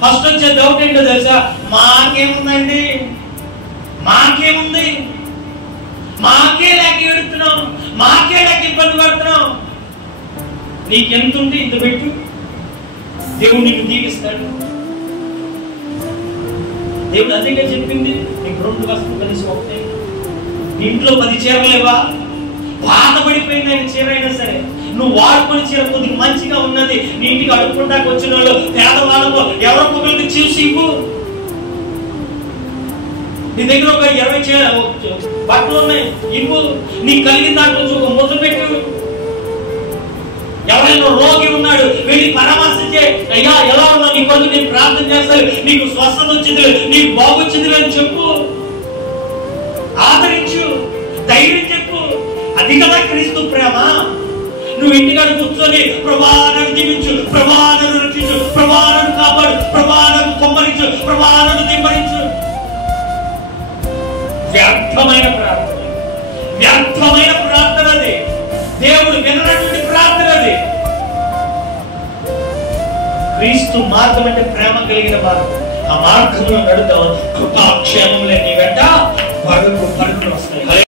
First వచ్చే doubt ఏంటో తెలుసా? మాకేముందండి, మాకేముంది, మాకే లేక ఎడుతున్నాం, మాకే లేక ఇబ్బంది పడుతున్నాం. నీకెంత ఉంటే ఇంత పెట్టు, దేవుడు నిన్ను దీవిస్తాడు. దేవుడు అదేగా చెప్పింది, నీకు 2 వస్తువులు కలిసి ఒకటే. ఇంట్లో 10 చీరలేవా? పాత పడిపోయింది ఆయన చీర అయినా సరే, నువ్వు వాడుకొని చీర కొద్దిగా మంచిగా ఉన్నది, నీ ఇంటికి అడుక్కుంటాకు వచ్చిన వాళ్ళు పేదవాళ్ళకు ఎవరో ఒకరికి చూసి ఇవ్వు. నీ దగ్గర ఒక 20 బట్టలు ఉన్నాయి, ఇవ్వు. నీకు కలిగిన దాంట్లో ఒక ముద్ద పెట్టు. ఎవరైనా రోగి ఉన్నాడు, వెళ్ళి పరామర్శించే, అయ్యా ఎలా ఉన్నావు, నీ కొరకు నేను ప్రార్థన చేస్తాను, నీకు స్వస్థత వచ్చింది, నీకు బాగొచ్చింది అని చెప్పు. ఆదరించు, ధైర్యం చెప్పు. అది కదా క్రీస్తు ప్రేమ. నువ్వు ఇంటికాడ కూర్చొని ప్రభా నన్ను దీవించు, ప్రభా నన్ను రక్షించు, ప్రభా నన్ను కాపాడు, ప్రభా నన్ను కొమ్మరించు, ప్రభా నన్ను దింపరించు. వ్యర్థమైన ప్రార్థన, వ్యర్థమైన ప్రార్థన అది. దేవుడు విననటువంటి ప్రార్థన అది. క్రీస్తు మార్గం అంటే ప్రేమ కలిగిన మార్గం. ఆ మార్గంలో నడుద్దాం, కృపాక్షేమంలో నీ వెంట పరుగులు వస్తాయి.